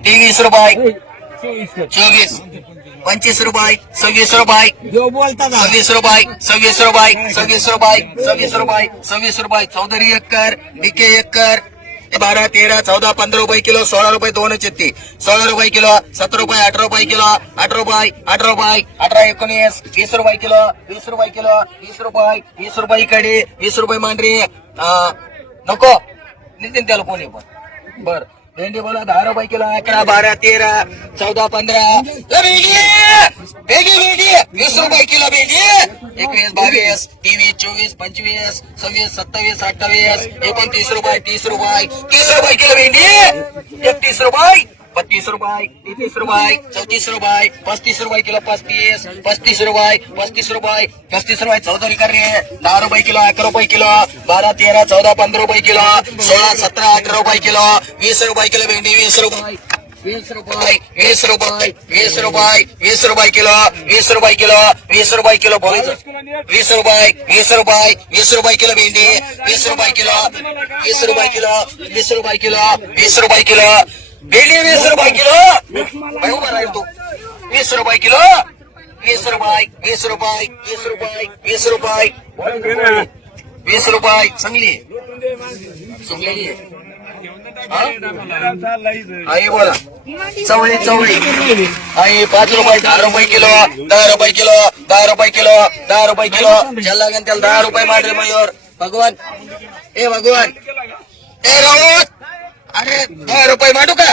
आहेत ते वीस रुपये चोवीस. पंचवीस रुपये. सव्वीस रुपये. बोलता सव्वीस रुपये. सव्वीस रुपये. सव्वीस रुपये. सव्वीस रुपये. सव्वीस रुपये. चौधरी एकर डीके एकर बारा तेरा चौदा पंधरा रुपये किलो सोळा रुपये दोन चित्ती. सोळा रुपये किलो सतरा रुपये अठरा रुपये किलो अठरा रुपये अठरा रुपये अठरा एकोणीस वीस रुपये किलो वीस रुपये किलो वीस रुपये वीस रुपये कडी वीस रुपये मांडरी. नको. नितीन त्याला कोणी पण. बर. भेंडी बोला दहा रुपये किलो अकरा बारा तेरा चौदा पंधरा. भेंडी! भेंडी भेंडी! वीस रुपये किलो भेंडी! एकवीस बावीस तेवीस चोवीस पंचवीस सव्वीस सत्तावीस अठ्ठावीस एकोणतीस रुपये तीस रुपये तीस रुपये किलो भेंडी! एकतीस रुपये! बत्तीस रुपये तेहतीस रुपये चौतीस रुपये पस्तीस रुपये किलो पस्तीस पस्तीस रुपये पस्तीस रुपये पस्तीस रुपये चौधरी कर रे दहा रुपये किलो अकरा रुपये किलो बारा तेरा चौदा पंधरा रुपये किलो सोळा सतरा अठरा रुपये किलो वीस रुपये किलो भेंडी वीस रुपये वीस रुपये वीस रुपये वीस रुपये वीस रुपये किलो वीस रुपये किलो वीस रुपये किलो बोलायचं वीस रुपये वीस रुपये वीस रुपये किलो भेंडी वीस रुपये किलो वीस रुपये किलो वीस रुपये किलो वीस रुपये किलो भेंडी वीस रुपये किलो. भाई उभा राहील तू. वीस रुपये किलो. वीस रुपये वीस रुपये वीस रुपये वीस रुपये. वीस रुपये. चांगली चांगली आई बोला. चवळी चवळी. आई पाच रुपये दहा रुपये किलो दहा रुपये किलो दहा रुपये किलो दहा रुपये किलो. ज्याला लागेल त्याला दहा रुपये मांडरे मयूर. भगवान. ए भगवान. ए राऊत. अरे दहा रुपये मांडू का?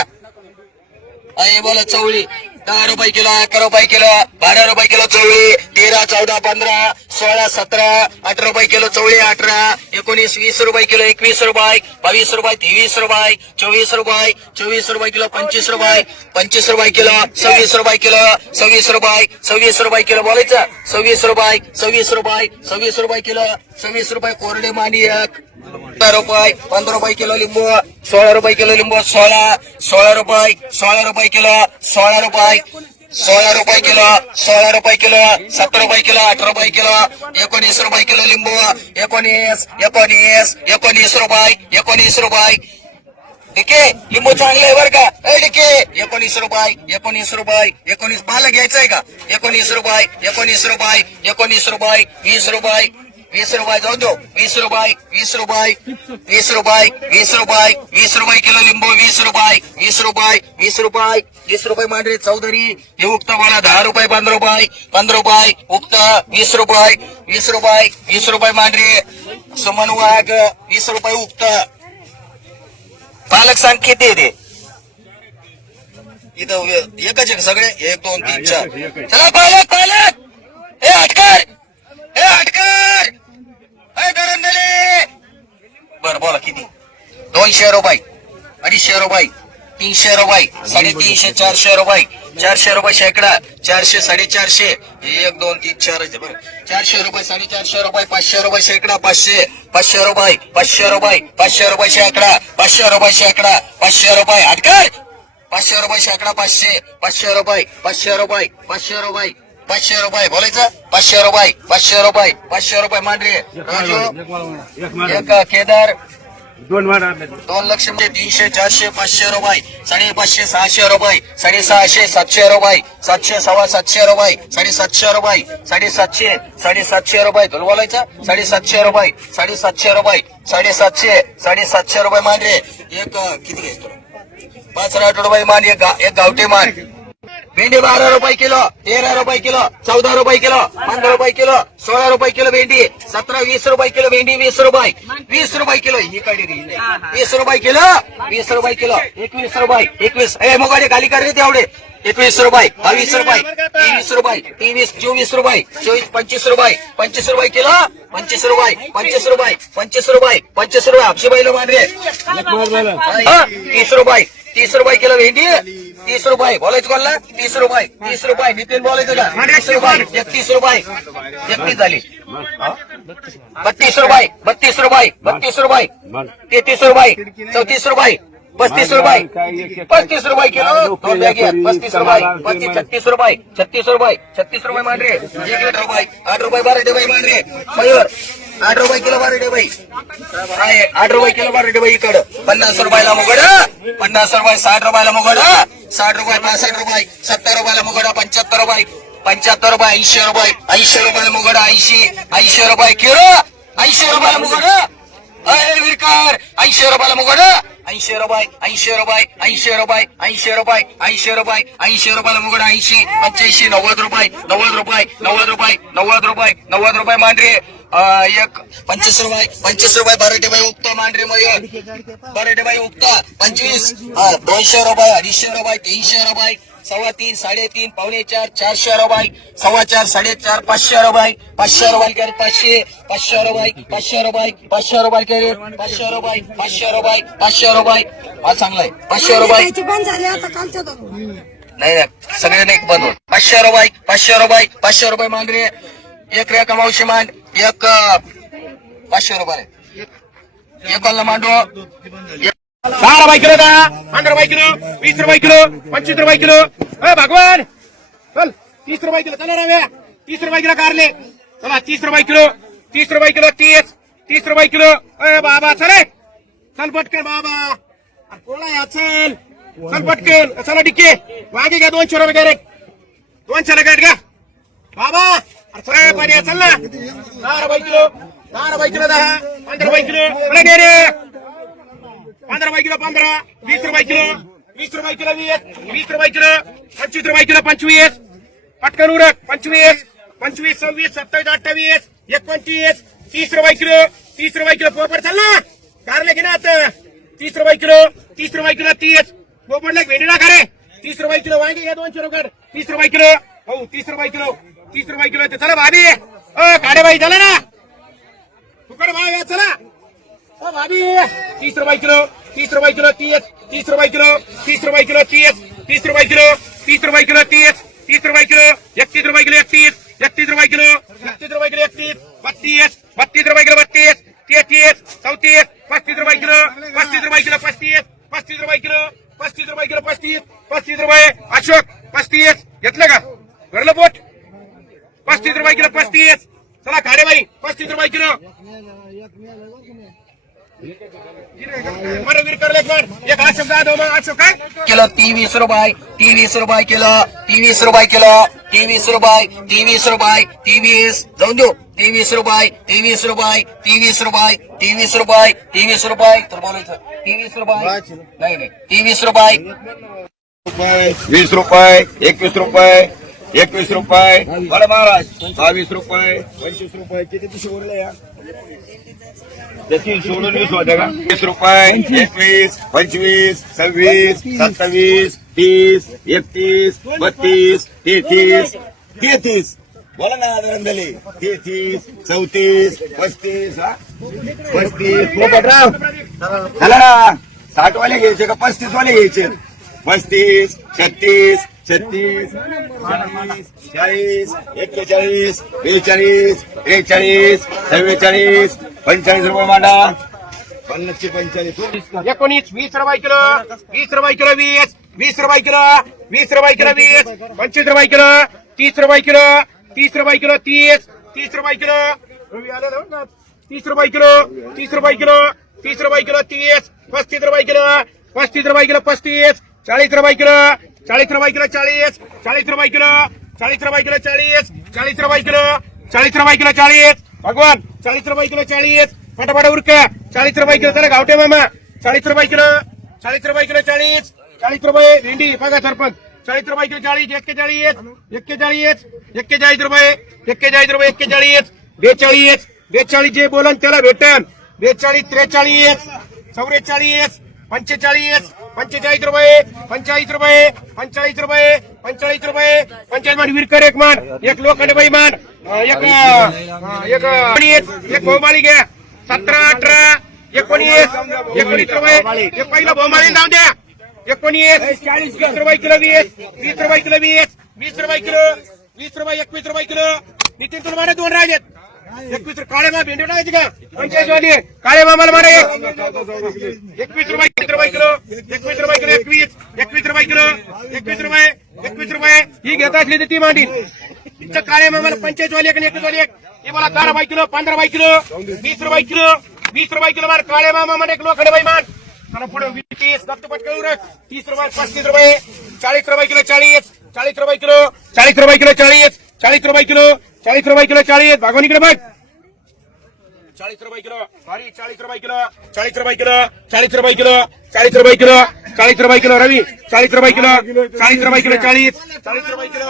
अरे बोला चवळी. दहा रुपये किलो अकरा रुपये किलो बारा रुपये किलो चवळी तेरा चौदा पंधरा सोळा सतरा अठरा रुपये किलो चवळी अठरा एकोणीस वीस रुपये किलो एकवीस रुपये बावीस रुपये तेवीस रुपये चोवीस रुपये चोवीस रुपये किलो पंचवीस रुपये पंचवीस रुपये किलो सव्वीस रुपये किलो सव्वीस रुपये सव्वीस रुपये किलो बोलायचं? सव्वीस रुपये सव्वीस रुपये सव्वीस रुपये किलो सव्वीस रुपये कोरडे मांडी एक पंधरा रुपये पंधरा रुपये किलो लिंबू सोळा रुपये किलो लिंबू सोळा सोळा रुपये सोळा रुपये किलो सोळा रुपये सोळा रुपये किलो सोळा रुपये किलो सतरा रुपये किलो अठरा रुपये किलो एकोणीस रुपये किलो लिंबू एकोणीस एकोणीस एकोणीस रुपये एकोणीस रुपये. ठीक आहे लिंबू चांगले आहे बरं का? ए ठीक आहे एकोणीस रुपये एकोणीस रुपये एकोणीस. मला घ्यायचंय का? एकोणीस रुपये एकोणीस रुपये एकोणीस रुपये वीस रुपये वीस रुपये जाऊ दो. वीस रुपये वीस रुपये वीस रुपये वीस रुपये वीस रुपये किलो लिंबू वीस रुपये वीस रुपये वीस रुपये वीस रुपये मांडरे चौधरी. हे उक्त मला दहा रुपये पंधरा रुपये पंधरा रुपये. उक्त वीस रुपये वीस रुपये वीस रुपये मांडरे. सुमन वाघ वीस रुपये उक्त. पालक सांग किती ते? इथं एकच आहे सगळे? एक दोन तीन चार. चला पालक पालक! हे हटकर! हे दरंदले बर बोला किती? दोनशे रुपये. अडीचशे रुपये. तीनशे रुपये. साडेतीनशे चारशे रुपये. चारशे रुपये शेकडा. चारशे साडेचारशे. एक दोन तीन चार बरं. चारशे रुपये साडेचारशे रुपये पाचशे रुपये शेकडा पाचशे. पाचशे रुपये पाचशे रुपये पाचशे रुपये शेकडा पाचशे रुपये शेकडा पाचशे रुपये. अटकर पाचशे रुपये शेकडा पाचशे पाचशे रुपये पाचशे रुपये पाचशे रुपये. पाचशे रुपये बोलायचं? पाचशे रुपये पाचशे रुपये पाचशे रुपये मांडरे राजू एक केदार. दोन दोन लक्ष म्हणजे तीनशे चारशे पाचशे रुपये. साडेपाचशे सहाशे रुपये. साडेसहाशे सातशे रुपये. सातशे सव्वा सातशे रुपये. साडेसातशे रुपये. साडेसातशे साडेसातशे रुपये. तुला बोलायचं? साडेसातशे रुपये. साडेसातशे रुपये. साडेसातशे साडेसातशे रुपये मांडरे एक किती घ्यायचं पाच लाख रुपये मान एक गावठी मान भेंडी बारा रुपये किलो तेरा रुपये किलो चौदा रुपये किलो पंधरा रुपये किलो सोळा रुपये किलो भेंडी सतरा वीस रुपये किलो भेंडी वीस रुपये वीस रुपये किलो ही काढी. वीस रुपये किलो वीस रुपये किलो एकवीस रुपये एकवीस. ए मोगाडे खाली कर रे तेवढे. एकवीस रुपये बावीस रुपये तेवीस रुपये तेवीस चोवीस रुपये चोवीस पंचवीस रुपये पंचवीस रुपये किलो पंचवीस रुपये पंचवीस रुपये पंचवीस रुपये पंचवीस रुपये. मान रे हा, तीस रुपये. तीस रुपये किलो भेंडी तीस रुपये. बोलायचं कोणला? तीस रुपये. तीस रुपये. नितीन बोलायचं का? तीस रुपये. एकतीस रुपये. एकतीस झाली. बत्तीस रुपये. बत्तीस रुपये. बत्तीस रुपये. तेहतीस रुपये. चौतीस रुपये. पस्तीस रुपये. पस्तीस रुपये किलो. दोन बॅग. पस्तीस रुपये. पस्तीस छत्तीस रुपये. छत्तीस रुपये. छत्तीस रुपये मांडरे. एक लिटर रुपये. आठ रुपये बारा डबे मांडरे. मयूर. आठ रुपये किलो बारा बाई. काय आठ रुपये किलो बारा बाई इकडं. पन्नास रुपयाला मुगड. पन्नास रुपये साठ रुपयाला मुगड. साठ रुपये पासष्ट रुपये सत्तर रुपयाला मुगड पंच्याहत्तर रुपये. पंच्याहत्तर रुपये ऐंशी रुपये. ऐंशी रुपयाला मुगड ऐंशी. ऐंशी रुपये किलो. ऐंशी रुपयाला मुगड. अरे विरकर. ऐंशी रुपयाला मुगड. ऐंशी रुपये ऐंशी रुपये ऐंशी रुपये ऐंशी रुपये ऐंशी रुपये ऐंशी रुपयाला मुगड ऐंशी. पंच्याऐंशी नव्वद रुपये नव्वद रुपये नव्वद रुपये नव्वद रुपये नव्वद रुपये मांडरे. एक पंचवीस रुपये पंचवीस रुपये बराटे बाई उगतो मांडरे मयूर बराटे बाई उगता पंचवीस दोनशे रुपये अडीचशे रुपये तीनशे रुपये सव्वा तीन साडेतीन पावणे चार चारशे रुपये सव्वा चार साडेचार पाचशे रुपये पाचशे रुपये कॅरेट पाचशे पाचशे रुपये पाचशे रुपये पाचशे रुपये कॅरेट पाचशे रुपये पाचशे रुपये पाचशे रुपये. हा चांगलाय पाचशे रुपये. बंद झाली आता कालच्या. नाही सगळे नाही बंद पाचशे रुपये पाचशे रुपये पाचशे रुपये मान रे एक रेखा मावशी मान एक पाचशे रुपये एक कॉलला मांडू एक दहा रुपये किलो दहा पंधरा रुपये किलो वीस रुपये किलो पंचवीस रुपये किलो. अ भगवान! चल तीस रुपये किलो चला रव्या तीस रुपये किलो कारले. चला तीस रुपये किलो तीस रुपये किलो तीस तीस रुपये किलो. अ बाबा चले चल पटकन बाबा. अरे कोणा या चल. चल पटकन. चला डिक्के. वागे घ्या दोनशे रुपये कॅरेट दोनशे कॅरेट घ्या बाबा! अरे पाणी चल ना. दहा रुपये किलो दहा रुपये किलो दहा पंधरा रुपये किलो. चला दे रे. पंधरा रुपये किलो पंधरा. वीस रुपये किलो वीस रुपये किलो वीस. वीस रुपये किलो पंचवीस रुपये किलो पंचवीस. पटकन उरक पंचवीस. पंचवीस सव्वीस सत्तावीस अठ्ठावीस एकोणतीस. तीस रुपये किलो तीस रुपये किलो पोपट चाल ना. कारले घे ना आता. तीस रुपये किलो तीस रुपये किलो तीस. पोपटला भेंडी ना खरे. तीस रुपये किलो वांगे घ्या दोनशे रुपये तीस रुपये किलो. हो तीस रुपये किलो. तीस रुपये किलो येते चला भाभी अ काडे बाई चला ना फुकट भाव आहे, चला भाभी तीस रुपये किलो तीस रुपये किलो तीस तीस रुपये किलो तीस रुपये किलो तीस तीस रुपये किलो तीस रुपये किलो तीस तीस रुपये किलो एकतीस रुपये किलो एकतीस एकतीस रुपये किलो एकतीस रुपये किलो एकतीस बत्तीस बत्तीस रुपये किलो बत्तीस तेहतीस चौतीस पस्तीस रुपये किलो पस्तीस रुपये किलो पस्तीस पस्तीस रुपये किलो पस्तीस रुपये किलो पस्तीस पस्तीस रुपये अशोक पस्तीस घेतलं का भरलं पोट किलो पस्तीस चला खाडे बाई पस्तीस रुपये किलो एक काय? किलो तेवीस रुपये तेवीस रुपये किलो तेवीस रुपये किलो तेवीस रुपये तेवीस रुपये तेवीस. जाऊन देऊ. तेवीस रुपये तेवीस रुपये तेवीस रुपये तेवीस रुपये तेवीस रुपये. तर बोलायचं तेवीस रुपये. नाही नाही. तेवीस रुपये रुपये. वीस रुपये एकवीस रुपये. एकवीस रुपये. बरं महाराज. बावीस रुपये. पंचवीस रुपये. किती दिवशी उरले या? सोडून वीस होते का? वीस रुपये. एकवीस पंचवीस सव्वीस सत्तावीस तीस एकतीस बत्तीस तेहतीस तेहतीस. बोला ना आदरंदले तेहतीस चौतीस पस्तीस हा? पस्तीस. पोपटराव चला ना. साठ वाले घ्यायचे का पस्तीस वाले घ्यायचे? पस्तीस छत्तीस छत्तीस चाळीस एक्केचाळीस बेचाळीस त्रेचाळीस चव्वेचाळीस पंचेचाळीस रुपये मांडा पन्नासशे पंचेचाळीस एकोणीस वीस रुपये किलो वीस रुपये किलो वीस वीस रुपये किलो वीस रुपये किलो वीस पंचवीस रुपये किलो तीस रुपये किलो तीस रुपये किलो तीस तीस रुपये किलो तीस रुपये किलो तीस रुपये किलो तीस रुपये किलो तीस पस्तीस रुपये किलो पस्तीस रुपये किलो पस्तीस चाळीस रुपये किलो चाळीस रुपये किलो चाळीस चाळीस रुपये किलो चाळीस रुपये किलो चाळीस चाळीस रुपये किलो चाळीस रुपये किलो चाळीस भगवान चाळीस रुपये किलो चाळीस फटाफट उरक चाळीस रुपये किलो चला गावठे मामा चाळीस रुपये किलो चाळीस रुपये किलो चाळीस चाळीस रुपये भेंडी बघा सरपंच चाळीस रुपये किलो चाळीस एक्केचाळीस एक्केचाळीस एक्केचाळीस रुपये एक्केचाळीस रुपये एक्केचाळीस बेचाळीस बेचाळीस जे बोलन त्याला भेटन बेचाळीस त्रेचाळीस चौवेचाळीस पंचेचाळीस पंचेचाळीस रुपये पंचाळीस रुपये पंचाळीस रुपये पंचाळीस रुपये पंचाळीस मान विरकर एक मान एक लोखंड बाई मान एक अं, एक बहुमाळी घ्या सतरा अठरा एकोणीस एकोणीस रुपये एक पहिला बहुमाळी नाव द्या एकोणीस वीस रुपये किलो वीस वीस रुपये किलो वीस वीस रुपये किलो वीस रुपये एकवीस रुपये किलो नितीन तुला दोन राहिलेत. एकवीस रुपये काळे मा भेंडी टाकायची का? पंचायत वाली काळे मामाला मारा एक एकवीस रुपये एकवीस रुपये किलो. एकवीस रुपये किलो एकवीस. एकवीस रुपये किलो. एकवीस रुपये एकवीस रुपये. ही घेत असली तर ती मांडी इथं काळे मला पंचायत वाली एक एकवीस वाली एक. हे मला दहा रुपये किलो पंधरा रुपये किलो वीस रुपये किलो वीस रुपये किलो मार. काळे मामा एक लोकडे बाई मान मला पुढे वीस तीस दत्तपट करू रे तीस रुपये पस्तीस रुपये. चाळीस रुपये किलो चाळीस. चाळीस रुपये किलो चाळीस रुपये किलो चाळीस. चाळीस रुपये किलो चाळीस रुपये किलो चाळीस भागवून इकडे बघ चाळीस रुपये किलो भारी चाळीस रुपये किलो चाळीस रुपये किलो चाळीस रुपये किलो चाळीस रुपये किलो चाळीस रुपये किलो रवी चाळीस रुपये किलो चाळीस रुपये किलो चाळीस चाळीस रुपये किलो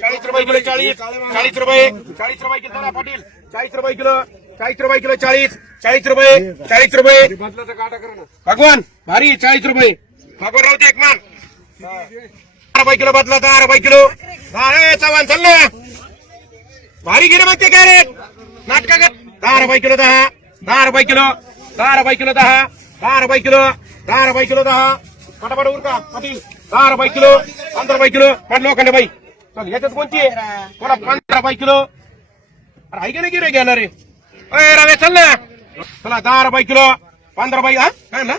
चाळीस रुपये किलो चाळीस चाळीस रुपये चाळीस रुपये किलो पाटील चाळीस रुपये किलो चाळीस रुपये किलो चाळीस चाळीस रुपये चाळीस रुपये भगवान भारी चाळीस रुपये भगवान राहते एक मान रुपये किलो बदला दहा रुपये किलो दहा चव्हाण चाललं भारी गेले मग काय रे नाटका दहा रुपये किलो दहा दहा रुपये किलो दहा रुपये किलो दहा दहा रुपये किलो दहा रुपये किलो दहा. पटापट उरका पाटील दहा रुपये किलो पंधरा रुपये किलो. पण लोकांना बाई? चल याच्यात कोणती आहे? कोणा पंधरा रुपये किलो. अरे आहे का नाही गिरे घ्यायला रे? अरे रवे चल ना. चला दहा रुपये किलो पंधरा रुपये हा? काय ना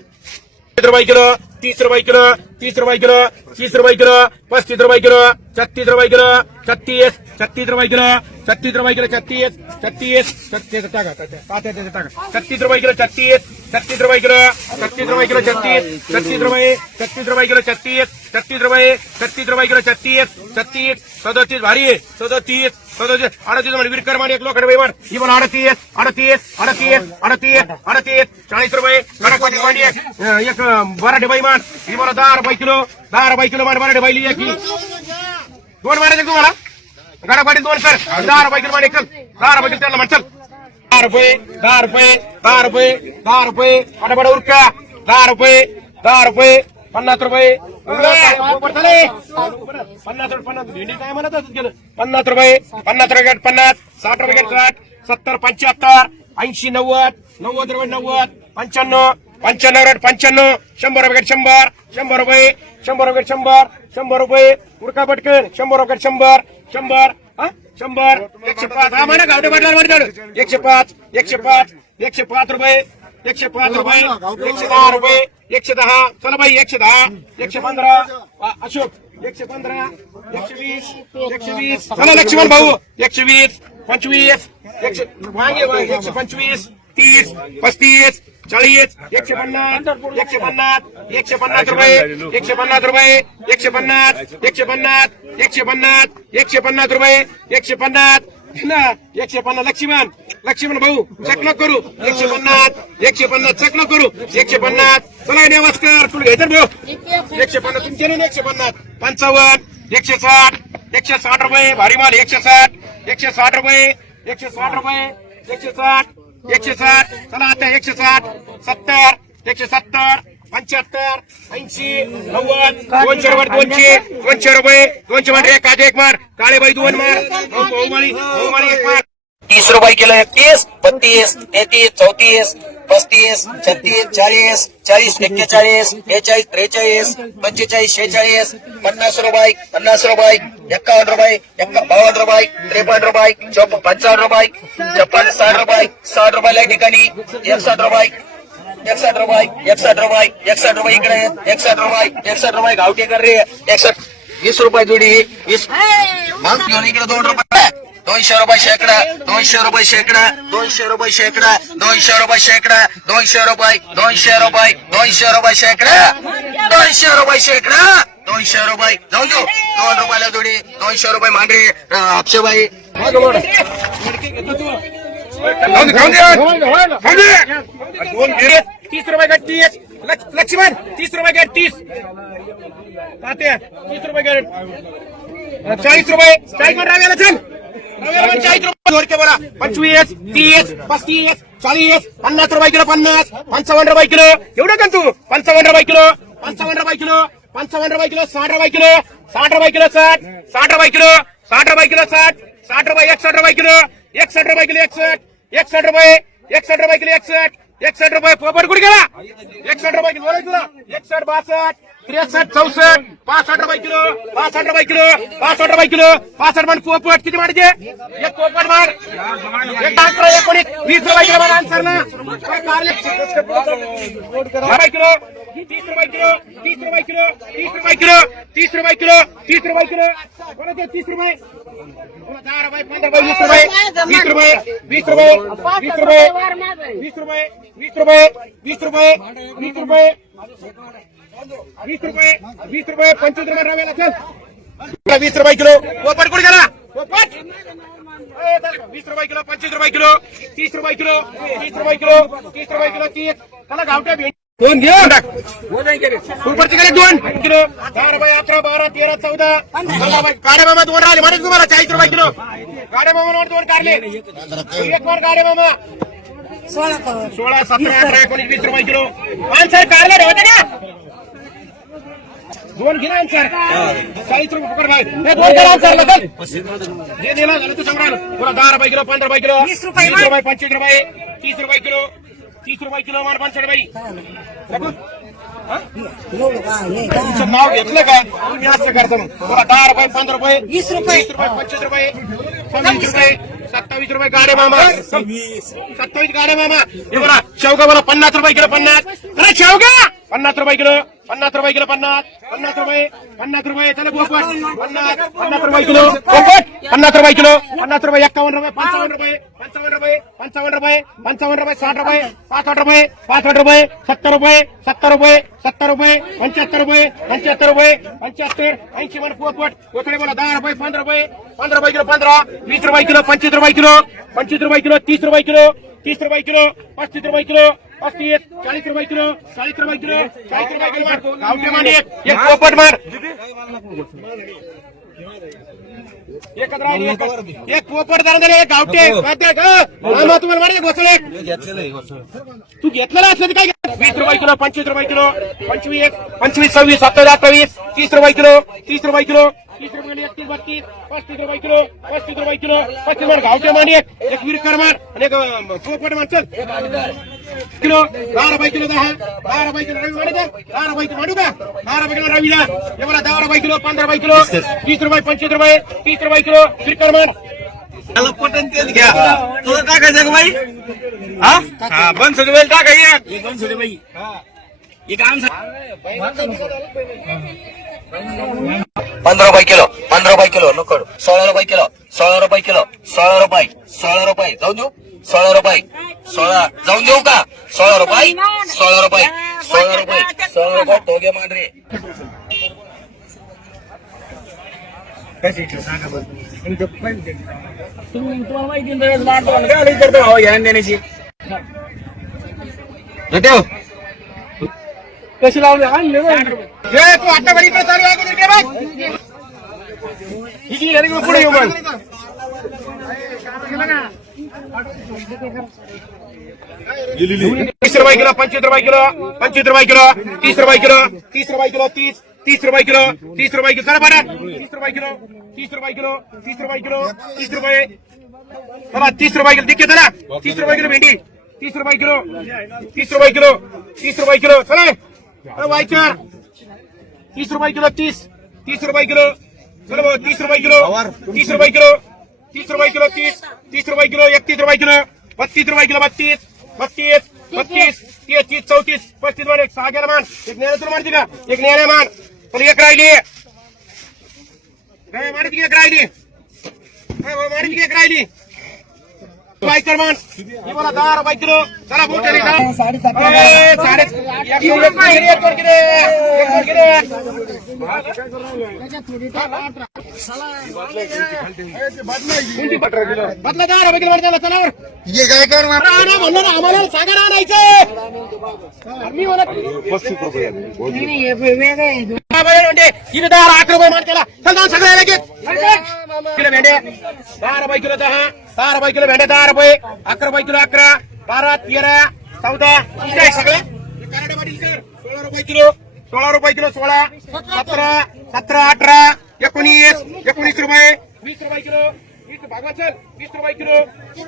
रुपये किलो तीस रुपये किलो तीस रुपये किलो तीस रुपये किलो पस्तीस रुपये किलो छत्तीस रुपये किलो छत्तीस छत्तीस रुपये किलो छत्तीस रुपये किलो छत्तीस छत्तीस छत्तीस टाका टाका छत्तीस रुपये किलो छत्तीस छत्तीस रुपये किलो छत्तीस रुपये किलो छत्तीस छत्तीस रुपये छत्तीस रुपये किलो छत्तीस छत्तीस रुपये छत्तीस रुपये किलो छत्तीस छत्तीस सदतीस भारी सदतीस सदोतीस अडतीस म्हणजे विरकर मान एक लोक बाई ही पण अडतीस अडतीस अडतीस अडतीस अडतीस चाळीस रुपये एक अं, एक अं, बराठे ही मला दहा रुपये किलो दहा रुपये किलो मान बराठे बाईली एक दोन मारायचे तुम्हाला. गडापाडी दोन सर. दहा रुपये किलो मान एक चल. दहा रुपये किलो त्याला म्हण चल. दहा रुपये दहा रुपये दहा रुपये दहा रुपये पटापट उरका दहा रुपये दहा रुपये पन्नास रुपये. पन्नास रुपये पन्नास भेंडी काय म्हणत गेलं पन्नास रुपये पन्नास रुपये पन्नास साठ रुपये साठ सत्तर पंच्याहत्तर ऐंशी नव्वद नव्वद रुपये नव्वद पंच्याण्णव. पंच्याण्णव रेट पंच्याण्णव. शंभर रुपये शंभर. शंभर रुपये. शंभर रुपये शंभर. शंभर रुपये. उरका पटकन. शंभर रुपये शंभर. शंभर. हा? शंभर. एकशे पाच. हा म्हणा गावडे पाटला एकशे पाच. एकशे पाच. एकशे पाच रुपये. एकशे पाच रुपये. एकशे दहा रुपये. एकशे दहा. चला बाई एकशे दहा. एकशे पंधरा. अशोक. एकशे पंधरा. एकशे वीस. एकशे वीस. चला लक्ष्मण भाऊ. एकशे वीस. पंचवीस. एकशे एकशे पंचवीस. तीस. पस्तीस. चाळीस एकशे पन्नास एकशे पन्नास एकशे पन्नास रुपये एकशे पन्नास रुपये एकशे पन्नास एकशे पन्नास एकशे पन्नास एकशे पन्नास रुपये एकशे पन्नास. ना एकशे पन्नास. लक्ष्मण लक्ष्मण भाऊ चक करू. एकशे पन्नास एकशे पन्नास चक करू. एकशे पन्नास. चला नेवास्कर तुला घ्यायचं भाऊ. एकशे पन्नास तुमचे ना एकशे पन्नास. पंचावन्न एकशे साठ एकशे साठ रुपये. भारी माल एकशे साठ एकशे साठ रुपये एकशे साठ रुपये एकशे साठ. एकशे साठ चला आता एकशे साठ सत्तर एकशे सत्तर पंच्याहत्तर ऐंशी नव्वद दोनशे रुपये दोनशे दोनशे रुपये दोनशे म्हणजे एक एक मार काळेबाई दोन मार बहुमाळी बहुमाळी एक मार. तीस रुपये किलो एकतीस बत्तीस तेहतीस चौतीस पस्तीस छत्तीस चाळीस चाळीस एक्केचाळीस बेचाळीस त्रेचाळीस पंचेचाळीस शेहेचाळीस पन्नास रुपये पन्नास रुपये एक्कावन्न रुपये एक बावन्न रुपये त्रेपन्न रुपये चौपन्न पंचावन्न रुपये छप्पन साठ रुपये साठ रुपयाला या ठिकाणी एकसठ रुपये एकसठ रुपये एकसठ रुपये एकसठ रुपये इकडे एकसठ रुपये एकसठ रुपये गावठी कर रे एकसठ वीस रुपये जोडी वीस मग घेऊन इकडे दोन रुपये. दोनशे रुपये शेकडा दोनशे रुपये शेकडा दोनशे रुपये शेकडा दोनशे रुपये शेकडा दोनशे रुपये दोनशे रुपये दोनशे रुपये शेकडा दोनशे रुपये शेकडा दोनशे रुपये. जाऊ देऊ दोन रुपयाला जोडी दोनशे रुपये मांडरे गिरे. तीस रुपये लक्ष्मण तीस रुपये गट तीस. तात्या तीस रुपये गेट. चाळीस रुपये. चाळीस पण चल चाळीस रुपये. बोला पंचवीस तीस पस्तीस चाळीस पन्नास रुपये किलो पन्नास पंचावन्न रुपये किलो. एवढं का तू? पंचावन्न रुपये किलो. पंचावन्न रुपये किलो. पंचावन्न रुपये किलो साठ रुपये किलो. साठ रुपये किलो साठ. साठ रुपये किलो. साठ रुपये किलो साठ. साठ रुपये एकसठ रुपये किलो. एकसठ रुपये किलो एकसठ. एकसठ रुपये एकसठ रुपये किलो एकसठ. एकसठ रुपये पोपट कुठे गेला? एकसठ रुपये किलो तुला. एकसठ बासष्ट त्रेसष्ट चौसष्ट पासष्ट रुपये किलो पासष्ट रुपये किलो पासष्ट रुपये किलो पासष्ट मन पोपट किती मारायचे एक पोपट मार एक डाक्टर एकोणीस वीस रुपये किलो मला आन्सर ना. रुपये किलो तीस रुपये किलो तीस रुपये किलो तीस रुपये किलो तीस रुपये किलो तीस रुपये किलो. तीस रुपये. दहा रुपये पंधरा रुपये वीस रुपये वीस रुपये वीस रुपये वीस रुपये वीस रुपये वीस रुपये वीस रुपये वीस रुपये वीस रुपये वीस रुपये पंचवीस रुपये रव्याला चल वीस रुपये किलो पोपट कुठे गेला पोपट वीस रुपये किलो पंचवीस रुपये किलो तीस रुपये किलो तीस रुपये किलो तीस रुपये किलो तीस त्याला गावठ्या भेंडी दोन घेऊन टाक गेले दोन. किलो दहा रुपये अकरा बारा तेरा चौदा. गाड्या मामा दोन राहिले म्हणत तुम्हाला. चाळीस रुपये किलो. गाड्या मामा दोन काढले. एक वर गाड्या मामा. सोळा सतरा अठरा एकोणीस वीस रुपये किलो. सर कारला होते ना. दोन घे सर चाळीस रुपये पकड भाई हे दोन करा सर जे दिला झालं तू सांगा पुरा दहा रुपये किलो पंधरा रुपये किलो. वीस रुपये पंचवीस रुपये. तीस रुपये किलो. तीस रुपये किलो मार हे? का? तुमचं नाव घेतलं का? तुम्ही असं करता मग. पुरा दहा रुपये पंधरा रुपये वीस रुपये. वीस रुपये पंचवीस रुपये सव्वीस रुपये सत्तावीस रुपये गाडे मामा. सत्तावीस गाडे मामा. हे बघा शेवगा मला पन्नास रुपये किलो पन्नास. अरे शेवगा! पन्नास रुपये किलो पन्नास रुपये किलो पन्नास पन्नास रुपये पन्नास रुपये चला बोकट पन्नास पन्नास रुपये किलो बोकट पन्नास रुपये किलो पन्नास रुपये एक्कावन्न रुपये पंचावन्न रुपये पंचावन्न रुपये पंचावन्न रुपये पंचावन्न रुपये साठ रुपये पासष्ट रुपये पासष्ट रुपये सत्तर रुपये सत्तर रुपये सत्तर रुपये पंच्याहत्तर रुपये पंच्याहत्तर रुपये पंच्याहत्तर ऐंशी वर पोपट कोथळे बोला दहा रुपये पंधरा रुपये पंधरा रुपये किलो पंधरा वीस रुपये किलो पंचवीस रुपये किलो पंचवीस रुपये किलो तीस रुपये किलो तीस रुपये किलो पस्तीस रुपये किलो पस्तीस चाळीस रुपये किलो चाळीस रुपये किलो चाळीस रुपये किलो मार. गावठी मांडी एक एक पोपट मार. एक एक पोपट जरा दिले एक गावठी तुम्हाला मारे आहे घोसळे तू घेतलेला असलं तर काय वीस रुपये किलो पंचवीस रुपये किलो पंचवीस पंचवीस सव्वीस सत्तावीस अठ्ठावीस तीस रुपये किलो तीस रुपये किलो तीस रुपये किलो एकतीस बत्तीस पस्तीस रुपये किलो पस्तीस रुपये किलो पस्तीस रुपये गावठे मांडी एक एक विरकर आणि एक अं, पोपट मार चल किलो दहा रुपये किलो दहा दहा रुपये किलो रवी मांडू दहा रुपये किलो मांडू का दहा रुपये किलो रवी द्या हे मला दहा रुपये किलो पंधरा रुपये किलो तीस रुपये पंचवीस रुपये तीस रुपये किलो विरकर मार त्याला पटन तेच घ्या. तुझं टाकायचं का बाई? हा? हा बनसोडी बैल टाकाय बनसोडी बाई. एक आमचा पंधरा रुपये किलो पंधरा रुपये किलो नको सोळा रुपये किलो सोळा रुपये किलो सोळा रुपये सोळा रुपये. जाऊन देऊ. सोळा रुपये सोळा. जाऊन देऊ का? सोळा रुपये सोळा रुपये सोळा रुपये सोळा रुपये. टोगे मांडरे. कशी लावली आणले हे तू आता बरी चालू आहे पुढे येऊ मग तीस रुपये किलो पंचवीस रुपये किलो पंचवीस रुपये किलो तीस रुपये किलो तीस रुपये किलो तीस तीस रुपये किलो तीस रुपये किलो बरं तीस रुपये किलो तीस रुपये किलो तीस रुपये किलो तीस रुपये चला तीस रुपये किलो दिक्के चला तीस रुपये किलो भेंडी तीस रुपये किलो तीस रुपये किलो तीस रुपये किलो चला वायकर तीस रुपये किलो तीस. तीस रुपये किलो. चलो तीस रुपये किलो. तीस रुपये किलो. तीस रुपये किलो तीस. तीस रुपये किलो एकतीस रुपये किलो. बत्तीस रुपये किलो बत्तीस. बत्तीस. बत्तीस. तीस तीस चौतीस. पस्तीस मान एक सहा गेला मान. एक ज्ञानेश्वर मानते का? एक ज्ञाने मान. पण एक राहिली. काय मारती की एक राहिली? काय की एक राहिली? बायकर म्हण मी बोला दहा रुपये किलो चला बोट रे साडे बदला दहा रुपये किलो म्हणते चला ये. काय कर आणा म्हणलं ना आम्हाला सागर आणायचं मी म्हणत पस्तीस रुपये म्हणजे किलो. दहा अकरा रुपये म्हणते चल जाऊन सगळ्या लगेच. किलो भेंडे. दहा रुपये किलो दहा दहा रुपये किलो भेंडे दहा रुपये. अकरा रुपये किलो अकरा. बारा तेरा चौदा. किती आहे सगळे. सोळा रुपये किलो. सोळा रुपये किलो सोळा. सतरा सतरा अठरा. एकोणीस. एकोणीस रुपये. वीस रुपये किलो. वीस भागवा चल. वीस रुपये किलो.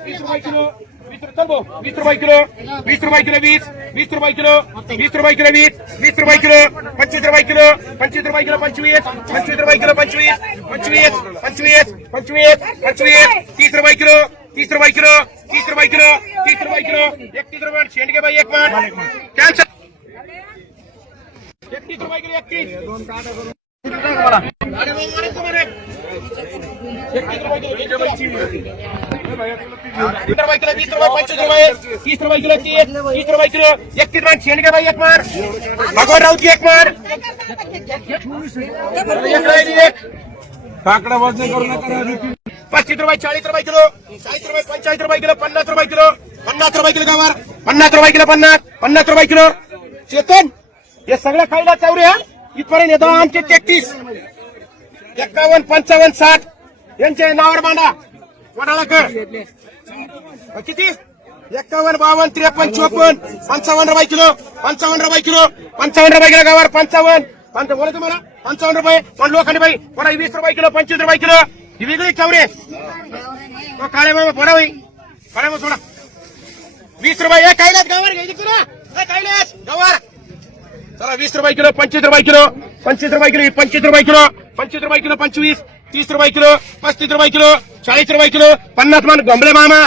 वीस रुपये किलो. वीस वीस रुपये चल वीस रुपये किलो वीस रुपये किलो वीस वीस रुपये किलो वीस रुपये किलो वीस वीस रुपये किलो पंचवीस रुपये किलो पंचवीस रुपये किलो पंचवीस पंचवीस रुपये किलो पंचवीस पंचवीस पंचवीस पंचवीस पंचवीस तीस रुपये किलो तीस रुपये किलो तीस रुपये किलो तीस रुपये किलो एकतीस रुपये शेंडगे बाई एक मान कॅन्सल एकतीस रुपये किलो एकतीस अरे मग मला तुम्हाला एकतीस रुपये किलो एकतीस रुपये किलो वीस रुपये पंचवीस रुपये तीस रुपये किलो तीस तीस रुपये किलो. एकतीस रुपये शेंडगे बाई एक मार. भगवान एक मार. एक राहिली एक. काकडा वजन करू नका पस्तीस रुपये चाळीस रुपये किलो. चाळीस रुपये पंचाळीस रुपये किलो पन्नास रुपये किलो. पन्नास रुपये किलो गावार पन्नास रुपये किलो पन्नास. पन्नास रुपये किलो. चेतन हे सगळं खायला चावरे हा? इथपर्यंत येतो आमचे तेहतीस. एक्कावन्न पंचावन्न साठ. यांच्या नावावर बांधा. वडाला कर. किती? एक्कावन्न बावन्न त्रेपन्न चोपन्न पंचावन्न रुपये किलो पंचावन्न रुपये किलो पंचावन्न रुपये किलो गावावर पंचावन्न. पंच बोला तुम्हाला. पंचावन्न रुपये पण लोखंडी बाई कोणा वीस रुपये किलो पंचवीस रुपये किलो. ही वेगळी चावरे तो काळे बाबा थोडा होई काळे बाबा सोडा. वीस रुपये. काय नाही गावावर घ्यायची तुला. हे कैलास गावावर चला वीस रुपये किलो पंचवीस रुपये किलो पंचवीस रुपये किलो पंचवीस रुपये किलो पंचवीस रुपये किलो पंचवीस. तीस रुपये किलो पस्तीस रुपये किलो चाळीस रुपये किलो पन्नास मान गमले मामा.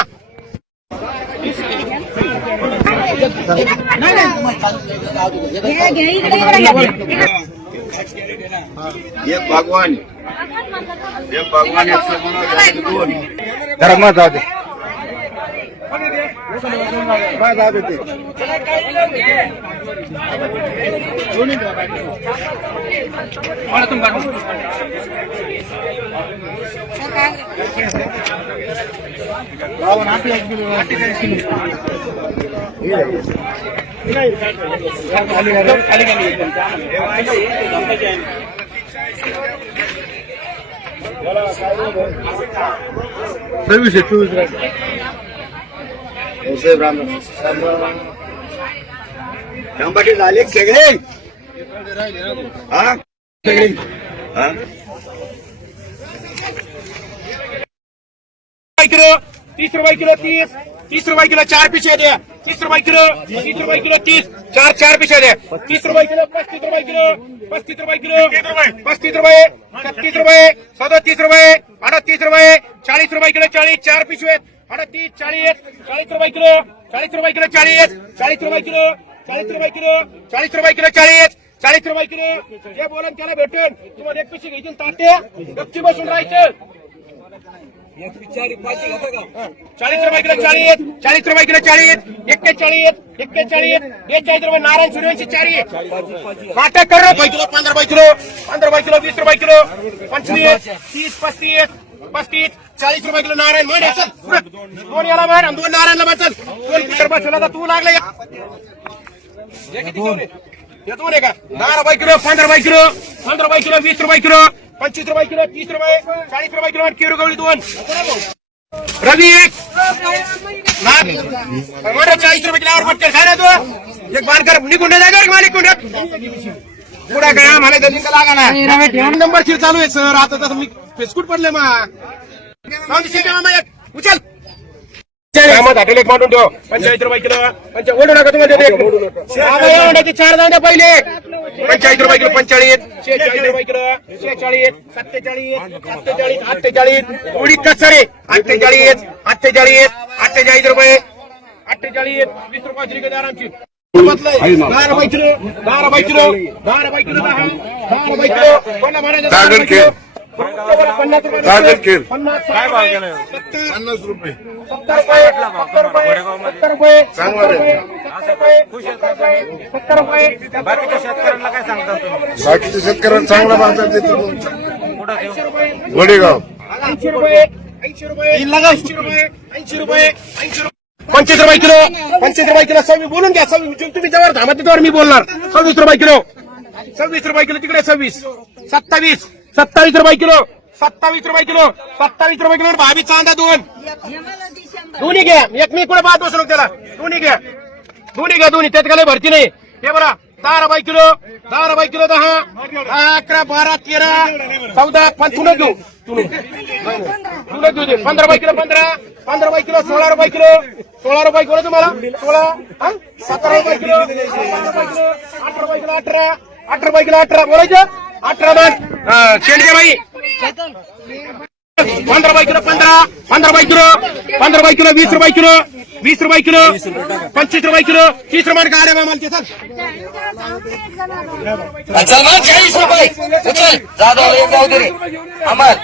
घे घे इकडे इकडे घे. एक भगवान एक भगवान आहे समोर दे झाले सगळे हा? सगळे हा? किलो तीस रुपये किलो तीस। तीस रुपये किलो चार पिशे द्या। तीस रुपये किलो तीस रुपये किलो तीस। चार चार पिशे द्या। तीस रुपये किलो पस्तीस रुपये किलो पस्तीस रुपये किलो पस्तीस रुपये। छत्तीस रुपये सदतीस रुपये अडतीस रुपये चाळीस रुपये किलो चाळीस चार पिशवे अडतीस चाळीस चाळीस रुपये किलो चाळीस रुपये किलो चाळीस चाळीस रुपये किलो चाळीस रुपये किलो चाळीस रुपये किलो चाळीस चाळीस रुपये किलो जे बोलन त्याला भेटून तुम्हाला एक पिशे घ्यायची तात्या गपची बसून राहायचं चाळीस रुपये किलो चाळीस चाळीस रुपये किलो चाळीस एक्केचाळीस एक्केचाळीस बेचाळीस रुपये नारायण सूर्यवंशी चाळीस काटा कर किलो पंधरा रुपये किलो पंधरा रुपये किलो वीस रुपये किलो पंचवीस तीस पस्तीस पस्तीस चाळीस रुपये किलो नारायण म्हण चल. दोन याला आणि दोन नारायणला मार चल. दोन पितर बसला तर तू लागला या. हे किती किलो रे? हे दोन आहे का दहा रुपये किलो पंधरा रुपये किलो पंधरा रुपये किलो वीस रुपये किलो पंचवीस रुपये किलो तीस रुपये चाळीस रुपये किलो आणि किलो गवळी दोन. रवी एक चाळीस रुपये किलोवर पटकन खा ना तू. एक बार कर निघून नाही जागा रे मालिक कुंड पुढे काय आम्हाला का लागा ना. नंबर चालू आहे सर. आता तसं मी फेसकूट पडले मा. उचल. कामात हॉटेल एक मांडून ठेव. पंचाळीस रुपये किलो. पंचा ओढू नका तुम्हाला चार जाऊ द्या पहिले. पंचाळीस रुपये किलो पंचाळीस शेहेचाळीस रुपये किलो. शेहेचाळीस. सत्तेचाळीस. सत्तेचाळीस. अठ्ठेचाळीस. उडी कसरे. अठ्ठेचाळीस. अठ्ठेचाळीस. अठ्ठेचाळीस रुपये. अठ्ठेचाळीस. वीस रुपयाची रिक्त आरामची दहा रुपये किलो. दहा रुपये किलो. दहा रुपये किलो. दहा. दहा रुपये किलो. कोणा म्हणायचं रुपये किलो? काय भाव गेला पन्नास रुपये. सत्तर रुपये सत्तर रुपये सत्तर रुपये सत्तर रुपये सत्तर रुपये बाकीच्या शेतकऱ्यांना काय सांगतात बाकीच्या शेतकऱ्यांना चांगला बाजार देतो गोडेगाव ऐंशी रुपये. ऐंशी रुपये ऐंशी रुपये ऐंशी रुपये ऐंशी रुपये पंचवीस रुपये. किलो. पंचवीस रुपये किलो. सव्वीस बोलून घ्या सव्वीस तुम्ही जवळ थांबा. त्याच्यावर मी बोलणार. सव्वीस रुपये किलो. सव्वीस रुपये किलो. तिकडे सव्वीस. सत्तावीस. सत्तावीस रुपये किलो. सत्तावीस रुपये किलो. सत्तावीस रुपये किलो भाभी चांदा दोन. दोन्ही घ्या. एक मी कुठे पाहत बसलो त्याला? दोन्ही घ्या. दोन्ही घ्या दोन्ही. त्यात काय भरती नाही. हे बरा दहा रुपये किलो दहा रुपये किलो दहा दहा अकरा बारा तेरा चौदा पण तुला घेऊ तुला घेऊ दे. पंधरा रुपये किलो पंधरा. पंधरा रुपये किलो सोळा रुपये किलो. सोळा रुपये किलो तुम्हाला. सोळा सतरा रुपये किलो. सतरा रुपये किलो अठरा रुपये किलो अठरा. अठरा रुपये किलो अठरा. बोलायचं? अठरा मान शेंडगे बाई. पंधरा रुपये किलो पंधरा पंधरा रुपये किलो पंधरा रुपये किलो वीस रुपये किलो वीस रुपये किलो पंचवीस रुपये किलो तीस रुपये गाड्या मामाला चल. सलमान चाळीस रुपये. उचल. जाधव एक जाऊ दे रे. अमर.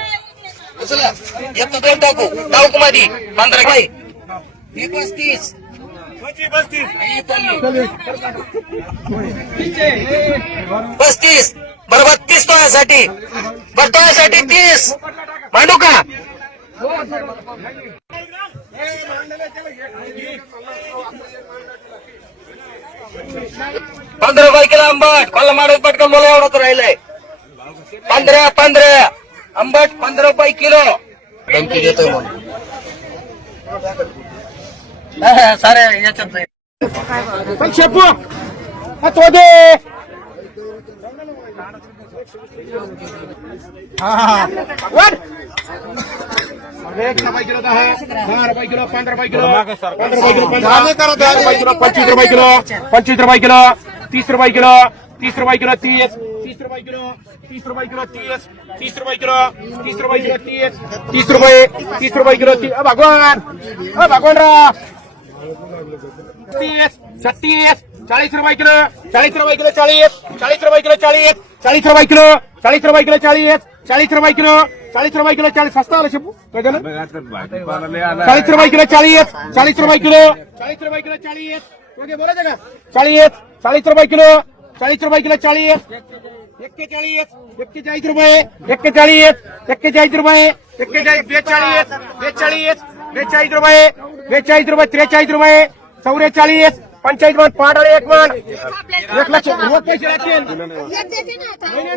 उचला. येतो दोन टाकू. टाकू मध्ये पंधरा काही हे पस्तीस. पस्तीस. तीस टोळ्यासाठी बरं टोळ्यासाठी तीस. मांडू का? पंधरा रुपये किलो आंबट. कोल्हा माडत पटकन बोला एवढंच राहिलंय. पंधरा पंधरा. आंबट पंधरा रुपये किलो. धमकी देतोय म्हणून. सारे याच्यात शेपू हा तो दे. एक रुपये किलो दहा दहा रुपये किलो पंधरा रुपये किलो पंधरा रुपये किलो पंधरा रुपये किलो पंचवीस रुपये किलो पंचवीस रुपये किलो तीस रुपये किलो तीस रुपये किलो तीस तीस रुपये किलो तीस रुपये किलो तीस तीस रुपये किलो तीस रुपये किलो तीस तीस रुपये तीस रुपये किलो तीस अ भगवान अ भगवान राव तीस छत्तीस चाळीस रुपये किलो चाळीस रुपये किलो चाळीस चाळीस रुपये किलो चाळीस चाळीस रुपये किलो चाळीस रुपये किलो चाळीस चाळीस रुपये किलो चाळीस रुपये किलो चाळीस सस्ता आला शेपू काय झालं? चाळीस रुपये किलो चाळीस चाळीस रुपये किलो चाळीस रुपये किलो चाळीस बोलायचं का चाळीस चाळीस रुपये किलो चाळीस रुपये किलो चाळीस एक्केचाळीस एक्केचाळीस रुपये एक्केचाळीस एक्केचाळीस रुपये एक्केचाळीस बेचाळीस बेचाळीस बेचाळीस रुपये बेचाळीस रुपये त्रेचाळीस रुपये चौवेचाळीस पंचाळीस मान पाठ आणि एक मान एक लक्ष. पैसे लागतील